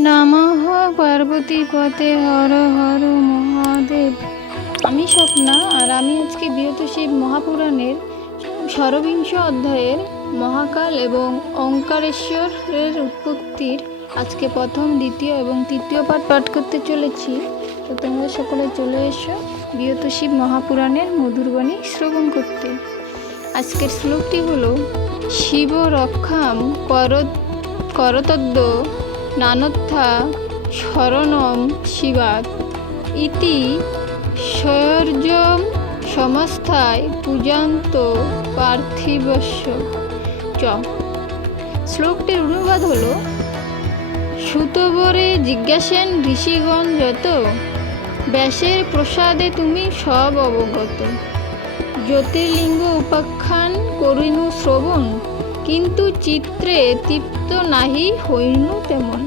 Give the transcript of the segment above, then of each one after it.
নমঃ পার্বতীপতে হর হর মহাদেব। আমি স্বপ্না, আর আমি আজকে বিয়তশিব মহাপুরাণের ষড়বিংশ অধ্যায়ের মহাকাল এবং ওঙ্কারেশ্বরের উৎপত্তির আজকে প্রথম, দ্বিতীয় এবং তৃতীয় পাঠ করতে চলেছি। তো তোমরা সকলে চলে এসো বিয়তশিব মহাপুরাণের মধুরবাণী শ্রবণ করতে। আজকের শ্লোকটি হলো শিব রক্ষাম করতদ্য নানথা শরণম শিবাত ইতি সয়র্যম সমস্থায় পূজান্ত পার্থিবস্য চ। শ্লোকটির অনুবাদ হলো, সুতবরে জিজ্ঞাসেন ঋষিগণ যত, ব্যাসের প্রসাদে তুমি সব অবগত। জ্যোতির্লিঙ্গ উপাখ্যান করিনু শ্রবণ, কিন্তু চিত্রে তৃপ্ত নাহি হইনু তেমন।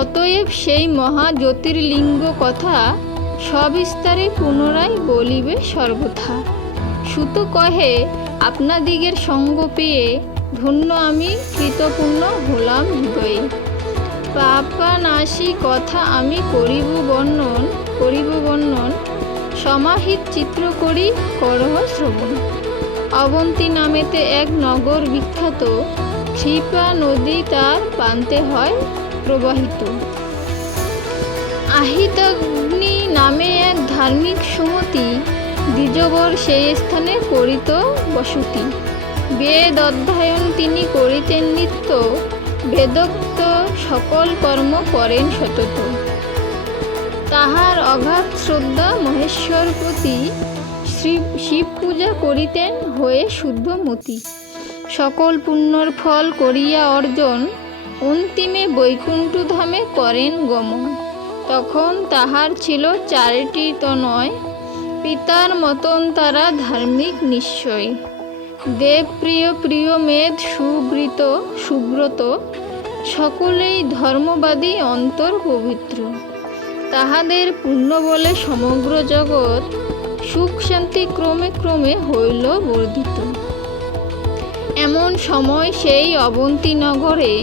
অতএব সেই মহা জ্যোতির্লিঙ্গ কথা সবিস্তারে পুনরায় বলিবে সর্বথা। সুত কহে, আপনাদিগের সঙ্গ পেয়ে ধন্য আমি, কৃতপুণ্য হলাম হৃদয়ে। পাপানাশী কথা আমি করিব বর্ণন, সমাহিত চিত্র করি করহ শ্রবণ। অবন্তী নামেতে এক নগর বিখ্যাত, ক্ষিপ্রা নদী তার প্রান্তে হয় প্রবাহিত। আহিতাগ্নি নামে এক ধার্মিক সুমতি, দ্বিজবর সেই স্থানে করিত বসতি। বেদ অধ্যয়ন তিনি করিতেন নিত্য, বেদোক্ত সকল কর্ম করেন সতত। তাহার অগাধ শ্রদ্ধা মহেশ্বর প্রতি, শিব পূজা করিতেন হয়ে শুদ্ধমতি। সকল পুণ্যর ফল করিয়া অর্জন, অন্তিমে বৈকুণ্ঠ ধামে করেন গমন। তখন তাহার ছিল চারিটি তনয়, পিতার মতন তারা ধার্মিক নিশ্চয়। দেবপ্রিয় প্রিয় মেদ সুব্রত, সকলেই ধর্মবাদী অন্তর পবিত্র। তাহাদের পুণ্য বলে সমগ্র জগৎ, সুখ শান্তি ক্রমে ক্রমে হইল বর্ধিত। এমন সময় সেই অবন্তী নগরে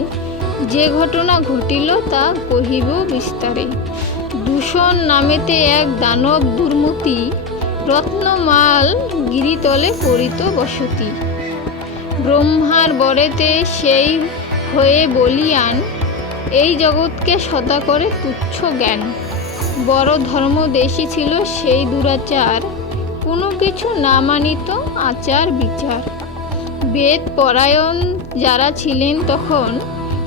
যে ঘটনা ঘটিল তা কহিব বিস্তারে। দূষণ নামেতে এক দানব দুর্মতি, রত্নমাল গিরিতলে করিত বসতি। ব্রহ্মার বরেতে সেই হয়ে বলিয়ান, এই জগৎকে সদা করে তুচ্ছ জ্ঞান। বড় ধর্মদেশী ছিল সেই দুরাচার, কোনো কিছু না মানিত আচার বিচার। বেদ পরায়ণ যারা ছিলেন তখন,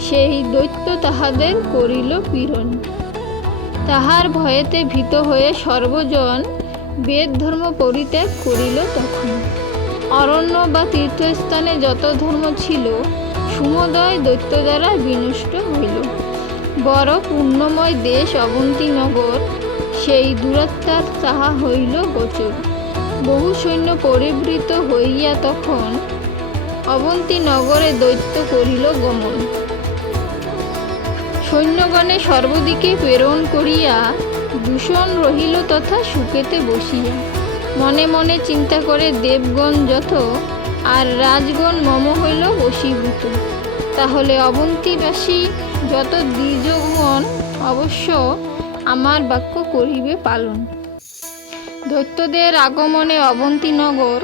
সেই দৈত্য তাহাদের করিল পীড়ন। তাহার ভয়েতে ভীত হয়ে সর্বজন, বেদ ধর্ম পরিত্যাগ করিল তখন। অরণ্য বা তীর্থস্থানে যত ধর্ম ছিল, সমুদয় দৈত্য দ্বারা বিনষ্ট হইল। বড় পুণ্যময় দেশ অবন্তী নগর, সেই দুরাত্মার তাহা হইল গোচর। বহু সৈন্য পরিবৃত হইয়া তখন, অবন্তী নগরে দৈত্য করিল গমন। সৈন্যগণে সর্বদিকে প্রেরণ করিয়া, দূষণ রহিল তথা সুখেতে বসিয়া। মনে মনে চিন্তা করে দেবগণ যত, আর রাজগণ মম হইল বশীভূত। তাহলে অবন্তীবাসী যত দ্বিজগণ অবশ্য আমার বাক্য করিবে পালন। দৈত্যদের আগমনে অবন্তী নগর,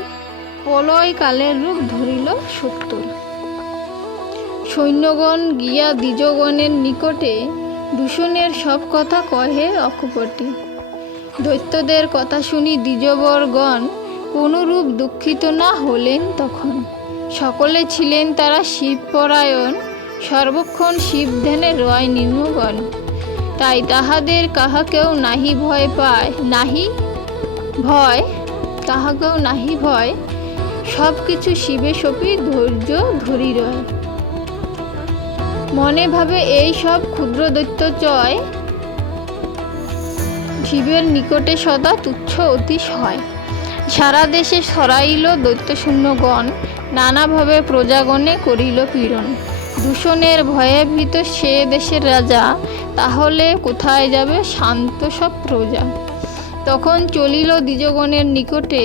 প্রলয় কালের রূপ ধরিল সত্তর। সৈন্যগণ গিয়া দ্বিজগণের নিকটে, দূষণের সব কথা কহে অকপটে। দৈত্যদের কথা শুনি দ্বিজবরগণ, কোনরূপ দুঃখিত না হলেন তখন। সকলে ছিলেন তারা শিবপরায়ণ, সর্বক্ষণ শিব ধ্যানে রয় নিম্নগণ। তাই তাহাদের কাহাকেও নাহি ভয়, সব কিছু শিবে সপি ধৈর্য ধরি রয়। মনে ভাবে এই সব ক্ষুদ্র দৈত্য চয়, শিবের নিকটে সদা তুচ্ছ অতিশ হয়। সারা দেশে ছড়াইল দৈত্যশূন্যগণ, নানাভাবে প্রজাগণে করিল পীড়ন। দূষণের ভয়ে ভীত সে দেশের রাজা, তাহলে কোথায় যাবে শান্ত সব প্রজা। তখন চলিল দ্বিজগণের নিকটে,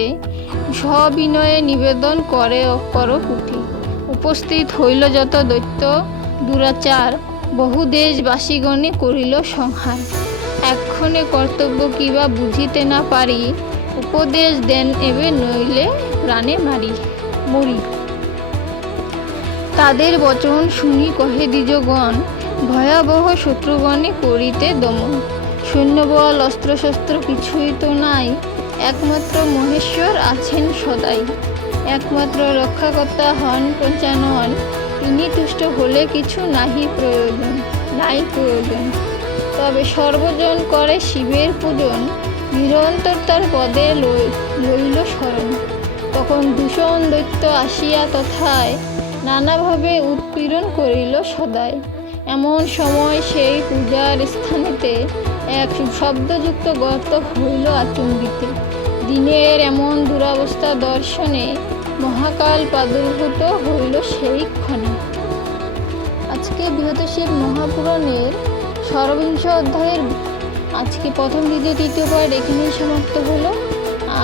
সবিনয়ে নিবেদন করে করকুটি। উপস্থিত হইল যত দৈত্য দুরাচার, বহু দেশবাসীগণে করিল সংহার। এক্ষণে কর্তব্য কিবা বুঝিতে না পারি, উপদেশ দেন এবে নইলে প্রাণে মরি। তাদের বচন শুনি কহে দ্বিজগণ, ভয়াবহ শত্রুগণে করিতে দমন। সৈন্যবল অস্ত্রশস্ত্র কিছুই তো নাই, একমাত্র মহেশ্বর আছেন সদাই। একমাত্র রক্ষাকর্তা হন পঞ্চানন, ইনি তুষ্ট হলে কিছু নাই প্রয়োজন। তবে সর্বজন করে শিবের পূজন, নিরন্তর তার পদে লইল শরণ। তখন দূষণ দৈত্য আসিয়া তথায়, নানাভাবে উৎপীড়ন করিল সদায়। এমন সময় সেই পূজার স্থানেতে এক শব্দযুক্ত গর্ত হইল আচম্বিতে। দিনের এমন দুরবস্থা দর্শনে মহাকাল প্রাদুর্ভূত হইল সেই ক্ষণে। আজকে বৃহৎশিব মহাপুরাণের ষড়বিংশ অধ্যায়ের আজকে প্রথম, দ্বিতীয়, তৃতীয় পাঠ এখানেই সমাপ্ত হলো।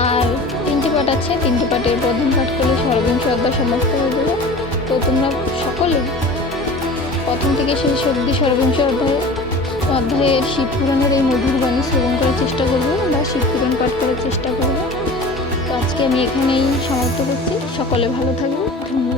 আর 3টে পাঠ আছে, 3টে পাঠের প্রথম পাঠ করলে ষড়বিংশ অধ্যায় সমাপ্ত হয়ে যাবে। তো তোমরা সকলেই প্রথম থেকে শেষ অবধি ষড়বিংশ অধ্যায়ের শিবপুরাণের এই মধুর বাণী শ্রবণ করার চেষ্টা করবে বা শিবপুরাণ পাঠ করার চেষ্টা করবে। তো আজকে আমি এখানেই সমাপ্ত করছি। সকলে ভালো থাকবে। ধন্যবাদ।